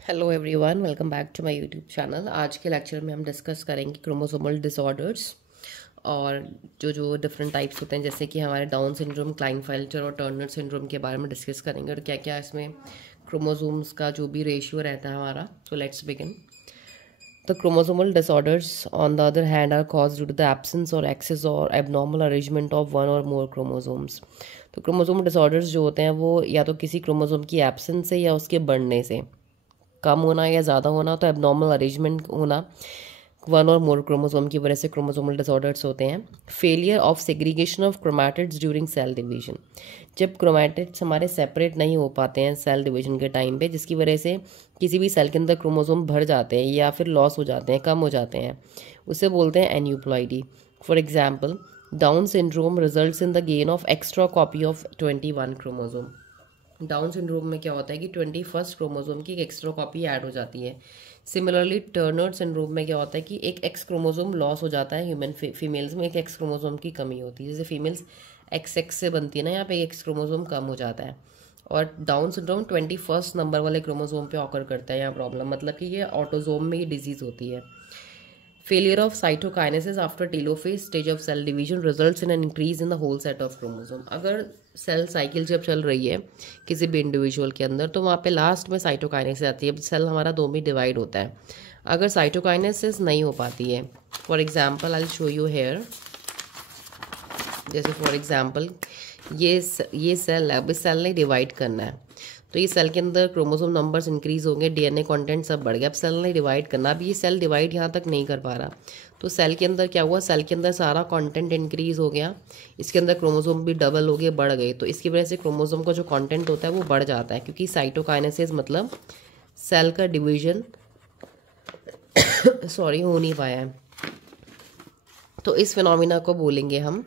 Hello everyone, welcome back to my YouTube channel. आज के lecture में हम डिस्कस करेंगे क्रोमोसोमल डिसऑर्डर्स और जो डिफरेंट टाइप्स होते हैं, जैसे कि हमारे डाउन सिंड्रोम, क्लाइनफेल्टर और टर्नर सिंड्रोम के बारे में डिस्कस करेंगे और क्या क्या इसमें क्रोमोसोम्स का जो भी रेशियो रहता है हमारा। तो let's begin. The chromosomal disorders, on the other hand, are caused due to the absence or excess or abnormal arrangement of one or more chromosomes. तो क्रोमोसोमल डिसऑर्डर्स जो होते हैं वो या तो किसी क्रोमोसोम की एब्सेंस से या उसके बढ़ने से, कम होना या ज़्यादा होना, तो एबनॉर्मल अरेंजमेंट होना, वन और मोर क्रोमोसोम की वजह से क्रोमोसोमल डिसऑर्डर्स होते हैं। Failure of segregation of chromatids during cell division, जब क्रोमैटिड्स हमारे सेपरेट नहीं हो पाते हैं सेल डिवीजन के टाइम पे, जिसकी वजह से किसी भी सेल के अंदर क्रोमोसोम भर जाते हैं या फिर लॉस हो जाते हैं, कम हो जाते हैं, उसे बोलते हैं aneuploidy. For example, down syndrome results in the gain of extra copy of 21 chromosome. Down syndrome में क्या होता है कि 21st क्रोमोसोम की एक एक्स्ट्रा कॉपी ऐड हो जाती है। सिमिलरली टर्नर सिंड्रोम में क्या होता है कि एक एक्स क्रोमोसोम लॉस हो जाता है। ह्यूमन फीमेल्स में एक एक्स क्रोमोसोम की कमी होती है, जैसे फीमेल्स एक्स से बनती है ना, यहाँ पे एक्स क्रोमोसोम कम हो जाता है। और डाउन सिंड्रोम 21st नंबर वाले क्रोमोसोम पे ऑकर करता है यहाँ प्रॉब्लम, मतलब कि ये ऑटोजोम में ये डिजीज़ होती है। Failure of cytokinesis after telophase stage of cell division results in an increase in the whole set of chromosome. अगर सेल साइकिल जब चल रही है किसी भी इंडिविजुअल के अंदर, तो वहाँ पे लास्ट में साइटोकाइनेसिस आती है। सेल हमारा दो में डिवाइड होता है। अगर साइटोकाइनेसिस नहीं हो पाती है, for example I will show you here, जैसे फॉर एग्जांपल ये सेल है, अब इस सेल ने डिवाइड करना है, तो ये सेल के अंदर क्रोमोसोम नंबर्स इंक्रीज होंगे, डीएनए कंटेंट सब बढ़ गया। अब सेल ने डिवाइड करना, अब ये सेल डिवाइड यहाँ तक नहीं कर पा रहा, तो सेल के अंदर क्या हुआ, सेल के अंदर सारा कंटेंट इंक्रीज हो गया, इसके अंदर क्रोमोसोम भी डबल हो गए, बढ़ गए, तो इसकी वजह से क्रोमोसोम का जो कंटेंट होता है वो बढ़ जाता है, क्योंकि साइटोकाइनेसिस मतलब सेल का डिवीजन सॉरी हो नहीं पाया है। तो इस फिनोमिना को बोलेंगे हम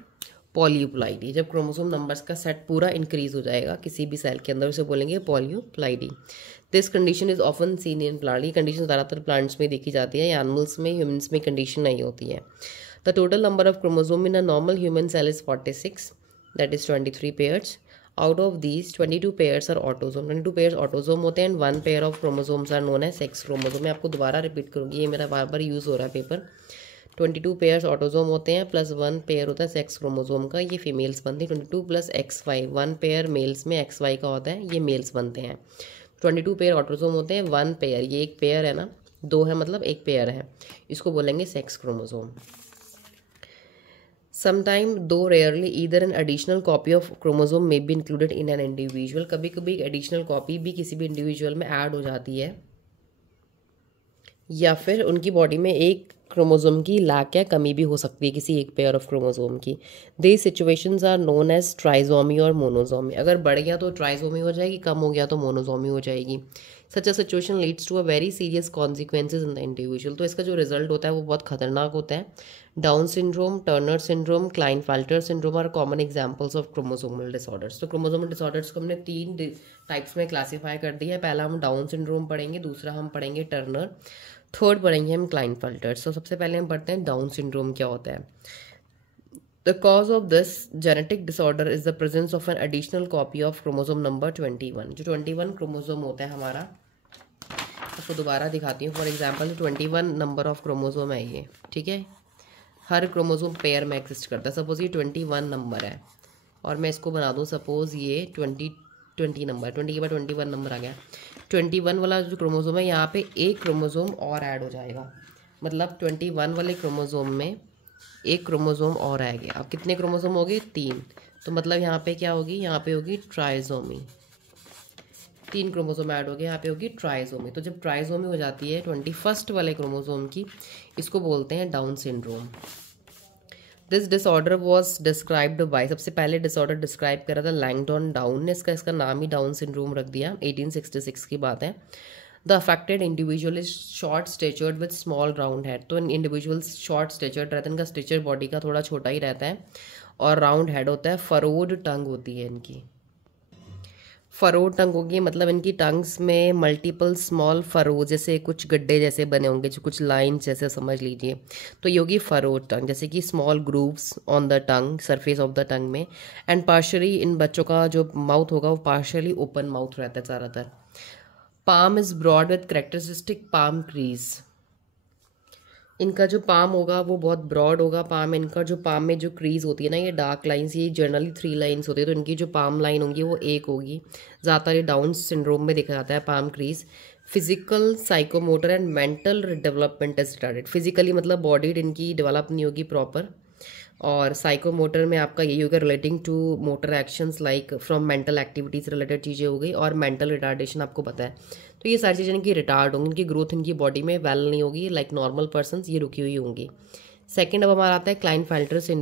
पॉलीप्लाइडी। जब क्रोमोसोम नंबर्स का सेट पूरा इंक्रीज हो जाएगा किसी भी सेल के अंदर, उसे बोलेंगे polyploidy. This condition is often seen in plant. ये कंडीशन ज़्यादातर प्लांट्स में देखी जाती है, एनिमल्स में, ह्यूमन्स में कंडीशन नहीं होती है। The total number of chromosome in a normal human cell is 46, that is 23 pairs. Out of these 22 pairs are autosome. 22 pairs autosome होते हैं and 1 pair of chromosomes are known as sex chromosome. मैं आपको दोबारा repeat करूँगी, ये मेरा बार बार use हो रहा है पेपर। 22 पेयर्स ऑटोजोम होते हैं प्लस 1 पेयर होता है सेक्स क्रोमोसोम का, ये फीमेल्स बनती है। 22 प्लस XY, 1 पेयर मेल्स में XY का होता है, ये मेल्स बनते हैं। 22 पेयर ऑटोजोम होते हैं, 1 पेयर, ये एक पेयर है ना, 2 है मतलब एक पेयर है, इसको बोलेंगे सेक्स क्रोमोसोम। समटाइम दो rarely either an additional copy of chromosome may be included in an individual. कभी कभी एडिशनल कॉपी भी किसी भी इंडिविजुअल में ऐड हो जाती है, या फिर उनकी बॉडी में एक क्रोमोसोम की लैक या कमी भी हो सकती है किसी एक पेयर ऑफ क्रोमोसोम की। These situations are known as trisomy और मोनोजोमी। अगर बढ़ गया तो ट्राइजोमी हो जाएगी, कम हो गया तो मोनोजोमी हो जाएगी। Such a situation leads to a very serious consequences in the individual. तो इसका जो रिजल्ट होता है वो बहुत खतरनाक होता है। Down syndrome, Turner syndrome, Klinefelter syndrome are common examples of chromosomal disorders. तो क्रोमोसोमल डिसऑर्डर्स को हमने 3 टाइप्स में क्लासीफाई कर दिया है। पहला हम डाउन सिंड्रोम पढ़ेंगे, दूसरा हम पढ़ेंगे टर्नर, थर्ड पढ़ेंगे हम क्लाइनफेल्टर्स। तो सबसे पहले हम पढ़ते हैं डाउन सिंड्रोम क्या होता है। The cause of this genetic disorder is the presence of an additional copy of chromosome number 21। जो 21 क्रोमोसोम होता है हमारा, उसको दोबारा दिखाती हूँ। For example 21 number of chromosome है ये, ठीक है, हर क्रोमोसोम पेयर में एग्जिस्ट करता है। सपोज ये 21 नंबर है और मैं इसको बना दूँ, सपोज ये 20 नंबर, 20 के बाद 21 नंबर आ गया। 21 वाला जो क्रोमोसोम है, यहाँ पे एक क्रोमोसोम और ऐड हो जाएगा, मतलब 21 वाले क्रोमोसोम में एक क्रोमोसोम और आएगा। अब कितने क्रोमोसोम हो गए? 3। तो मतलब यहाँ पे क्या होगी, यहाँ पे होगी ट्राइजोमी। 3 क्रोमोसोम ऐड हो गए, यहाँ पे होगी ट्राइजोमी। तो जब ट्राइजोमी हो जाती है 21st वाले क्रोमोसोम की, इसको बोलते हैं down syndrome. This disorder was described bye, सबसे पहले डिसऑर्डर डिस्क्राइब करा था लैंगडॉन डाउन ने, इसका नाम ही डाउन सिंड्रोम रख दिया। 1866 की बात है। The affected individual is short statured with small round head. तो इंडिविजुअल शॉर्ट स्टेचर्ड रहता है, इनका स्टेचर बॉडी का थोड़ा छोटा ही रहता है और राउंड हेड होता है, फरोड टंग होती है इनकी। फरोड टंग होगी मतलब इनकी टंग्स में मल्टीपल स्मॉल फरो, जैसे कुछ गड्ढे जैसे बने होंगे, जो कुछ लाइन्स जैसे समझ लीजिए, तो ये होगी फरोड टंग, जैसे कि small grooves on the tongue, surface of the tongue में। एंड पार्शली इन बच्चों का जो माउथ होगा वो पार्शली ओपन माउथ रहता है ज़्यादातर। Palm is broad with characteristic palm crease. इनका जो पाम होगा वो बहुत ब्रॉड होगा पाम। इनका जो पाम में जो क्रीज होती है ना, ये डार्क लाइंस, ये जनरली 3 लाइंस होती है, तो इनकी जो पाम लाइन होगी वो एक होगी। ज़्यादातर ये डाउन सिंड्रोम में देखा जाता है palm crease. Physical, psychomotor and mental development is retarded. Physically मतलब बॉडी इनकी डेवलप नहीं होगी प्रॉपर, और साइकोमोटर में आपका यही होगा relating to motor actions like from mental activities related चीज़ें हो गई, और मेंटल रिटार्डेशन आपको पता है। तो ये सारी चीज़ें इनकी रिटार्ड होंगी, इनकी ग्रोथ इनकी बॉडी में वेल नहीं होगी, लाइक नॉर्मल पर्सन्स ये रुकी हुई होंगी। सेकेंड अब हमारा आता है क्लाइनफेल्टर सिंड्रोम।